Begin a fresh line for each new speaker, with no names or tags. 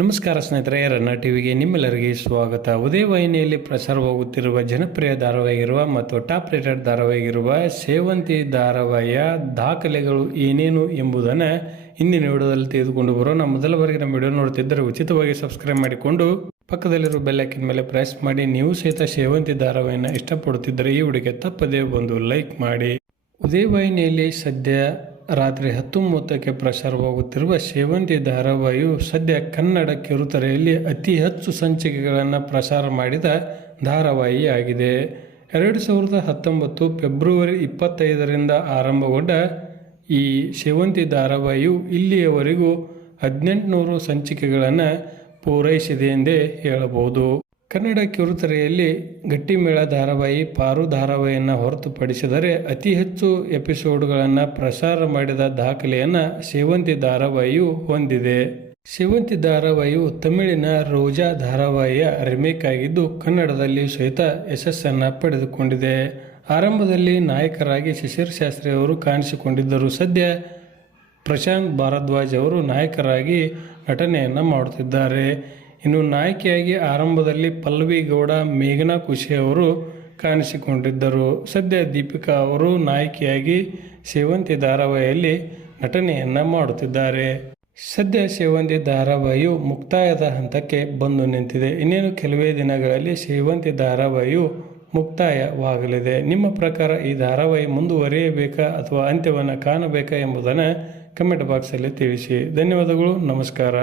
ನಮಸ್ಕಾರ ಸ್ನೇಹಿತರೆ, ರನ್ನ ಟಿವಿಗೆ ನಿಮ್ಮೆಲ್ಲರಿಗೆ ಸ್ವಾಗತ. ಉದಯ ವಾಹಿನಿಯಲ್ಲಿ ಪ್ರಸಾರವಾಗುತ್ತಿರುವ ಜನಪ್ರಿಯ ಧಾರಾವಾಹಿಯಿರುವ ಮತ್ತು ಟಾಪ್ ರೇಟೆಡ್ ಧಾರಾವಾಹಿರುವ ಸೇವಂತಿ ಧಾರಾವಾಹಿಯ ದಾಖಲೆಗಳು ಏನೇನು ಎಂಬುದನ್ನು ಇಂದಿನ ವಿಡಿಯೋದಲ್ಲಿ ತೆಗೆದುಕೊಂಡು ಬರೋಣ. ಮೊದಲ ಬಾರಿಗೆ ನಮ್ಮ ವಿಡಿಯೋ ನೋಡ್ತಿದ್ದರೆ ಉಚಿತವಾಗಿ ಸಬ್ಸ್ಕ್ರೈಬ್ ಮಾಡಿಕೊಂಡು ಪಕ್ಕದಲ್ಲಿರುವ ಬೆಲ್ಲೈಕಿನ ಮೇಲೆ ಪ್ರೆಸ್ ಮಾಡಿ. ನೀವು ಸಹಿತ ಸೇವಂತಿ ಧಾರಾವಾಹಿಯನ್ನು ಇಷ್ಟಪಡುತ್ತಿದ್ದರೆ ಈ ವಿಡಿಯೋಗೆ ತಪ್ಪದೇ ಒಂದು ಲೈಕ್ ಮಾಡಿ. ಉದಯ ವಾಹಿನಿಯಲ್ಲಿ ಸದ್ಯ ರಾತ್ರಿ ಹತ್ತು ಮೂವತ್ತಕ್ಕೆ ಪ್ರಸಾರವಾಗುತ್ತಿರುವ ಸೇವಂತಿ ಧಾರಾವಾಹಿಯು ಸದ್ಯ ಕನ್ನಡ ಕಿರುತೆರೆಯಲ್ಲಿ ಅತಿ ಹೆಚ್ಚು ಸಂಚಿಕೆಗಳನ್ನು ಪ್ರಸಾರ ಮಾಡಿದ ಧಾರಾವಾಹಿಯಾಗಿದೆ. ಎರಡು ಸಾವಿರದ ಹತ್ತೊಂಬತ್ತು ಫೆಬ್ರವರಿ ಇಪ್ಪತ್ತೈದರಿಂದ ಆರಂಭಗೊಂಡ ಈ ಸೇವಂತಿ ಧಾರಾವಾಹಿಯು ಇಲ್ಲಿಯವರೆಗೂ ಹದಿನೆಂಟುನೂರು ಸಂಚಿಕೆಗಳನ್ನು ಪೂರೈಸಿದೆ ಎಂದೇ ಹೇಳಬಹುದು. ಕನ್ನಡ ಕಿರುತೆರೆಯಲ್ಲಿ ಗಟ್ಟಿಮೇಳ ಧಾರಾವಾಹಿ, ಪಾರು ಧಾರಾವಾಹಿಯನ್ನು ಹೊರತುಪಡಿಸಿದರೆ ಅತಿ ಹೆಚ್ಚು ಎಪಿಸೋಡ್ಗಳನ್ನು ಪ್ರಸಾರ ಮಾಡಿದ ದಾಖಲೆಯನ್ನು ಸೇವಂತಿ ಧಾರಾವಾಹಿಯು ಹೊಂದಿದೆ. ಸೇವಂತಿ ಧಾರಾವಾಹಿಯು ತಮಿಳಿನ ರೋಜಾ ಧಾರಾವಾಹಿಯ ರಿಮೇಕ್ ಆಗಿದ್ದು ಕನ್ನಡದಲ್ಲಿ ಸಹಿತ ಯಶಸ್ಸನ್ನು ಪಡೆದುಕೊಂಡಿದೆ. ಆರಂಭದಲ್ಲಿ ನಾಯಕರಾಗಿ ಶಿಶಿರ್ ಶಾಸ್ತ್ರಿ ಅವರು ಕಾಣಿಸಿಕೊಂಡಿದ್ದರು ಸದ್ಯ ಪ್ರಶಾಂತ್ ಭಾರದ್ವಾಜ್ ಅವರು ನಾಯಕರಾಗಿ ನಟನೆಯನ್ನು ಮಾಡುತ್ತಿದ್ದಾರೆ. ಇನ್ನು ನಾಯಕಿಯಾಗಿ ಆರಂಭದಲ್ಲಿ ಪಲ್ಲವಿ ಗೌಡ ಮೇಘನಾ ಖುಷಿ ಅವರು ಕಾಣಿಸಿಕೊಂಡಿದ್ದರು. ಸದ್ಯ ದೀಪಿಕಾ ಅವರು ನಾಯಕಿಯಾಗಿ ಸೇವಂತಿ ಧಾರಾವಾಹಿಯಲ್ಲಿ ನಟನೆಯನ್ನು ಮಾಡುತ್ತಿದ್ದಾರೆ. ಸದ್ಯ ಸೇವಂತಿ ಧಾರಾವಾಹಿಯು ಮುಕ್ತಾಯದ ಹಂತಕ್ಕೆ ಬಂದು ನಿಂತಿದೆ. ಇನ್ನೇನು ಕೆಲವೇ ದಿನಗಳಲ್ಲಿ ಸೇವಂತಿ ಧಾರಾವಾಹಿಯು ಮುಕ್ತಾಯವಾಗಲಿದೆ. ನಿಮ್ಮ ಪ್ರಕಾರ ಈ ಧಾರಾವಾಹಿ ಮುಂದುವರಿಯಬೇಕಾ ಅಥವಾ ಅಂತ್ಯವನ್ನು ಕಾಣಬೇಕಾ ಎಂಬುದನ್ನು ಕಮೆಂಟ್ ಬಾಕ್ಸಲ್ಲಿ ತಿಳಿಸಿ. ಧನ್ಯವಾದಗಳು, ನಮಸ್ಕಾರ.